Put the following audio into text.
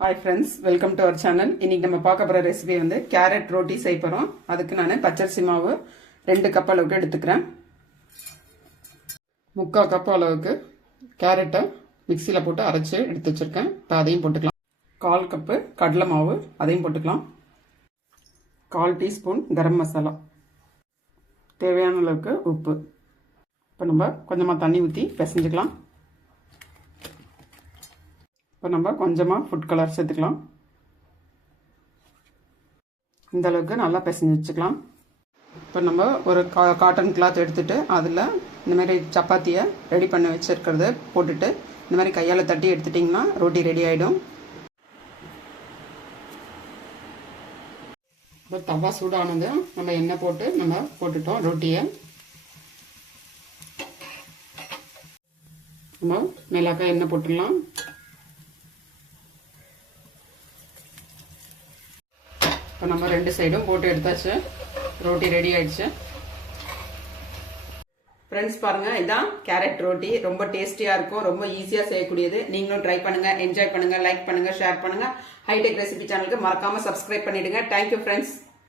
Hi friends welcome to our channel இன்னைக்கு நம்ம பார்க்க போகிற ரெசிபி வந்து கேரட் ரோட்டி செய்ய போகிறோம் அதுக்கு நான் பச்சரிசி மாவு ரெண்டு கப் அளவுக்கு எடுத்துக்கிறேன். முக்கால் கப் அளவுக்கு கேரட்டை மிக்சியில் போட்டு அரைச்சி எடுத்து வச்சுருக்கேன். இப்போ அதையும் போட்டுக்கலாம். கால் கப்பு கடலை மாவு அதையும் போட்டுக்கலாம். கால் டீஸ்பூன் கரம் மசாலா. தேவையான அளவுக்கு உப்பு. இப்போ நம்ம கொஞ்சமாக தண்ணி ஊற்றி பிசைஞ்சுக்கலாம். இப்போ நம்ம கொஞ்சமாக ஃபுட் கலர் சேர்த்துக்கலாம். இந்த அளவுக்கு நல்லா பிசைஞ்சு வச்சுக்கலாம். இப்போ நம்ம ஒரு கா காட்டன் கிளாத் எடுத்துகிட்டு அதில் இந்த மாதிரி சப்பாத்தியை ரெடி பண்ணி வச்சுருக்கிறத போட்டுட்டு இந்த மாதிரி கையால் தட்டி எடுத்துட்டிங்கன்னா ரொட்டி ரெடி ஆகிடும் இப்போ தவா சூடானது நம்ம எண்ணெய் போட்டு நம்ம போட்டுட்டோம் ரொட்டியை. நம்ம மேலாக்க எண்ணெய் போட்டுடலாம். இப்போ நம்ம ரெண்டு சைடும் போட்டு எடுத்தாச்சு. ரோட்டி ரெடி ஆயிடுச்சு. ஃப்ரெண்ட்ஸ் பாருங்க இதான் கேரட் ரோட்டி. ரொம்ப டேஸ்டியா இருக்கும் ரொம்ப ஈஸியாக செய்யக்கூடியது. நீங்களும் ட்ரை பண்ணுங்க என்ஜாய் பண்ணுங்க லைக் பண்ணுங்க ஷேர் பண்ணுங்க. ஹைடெக் ரெசிபி சேனலுக்கு மறக்காம சப்ஸ்கிரைப் பண்ணிடுங்க. Thank you friends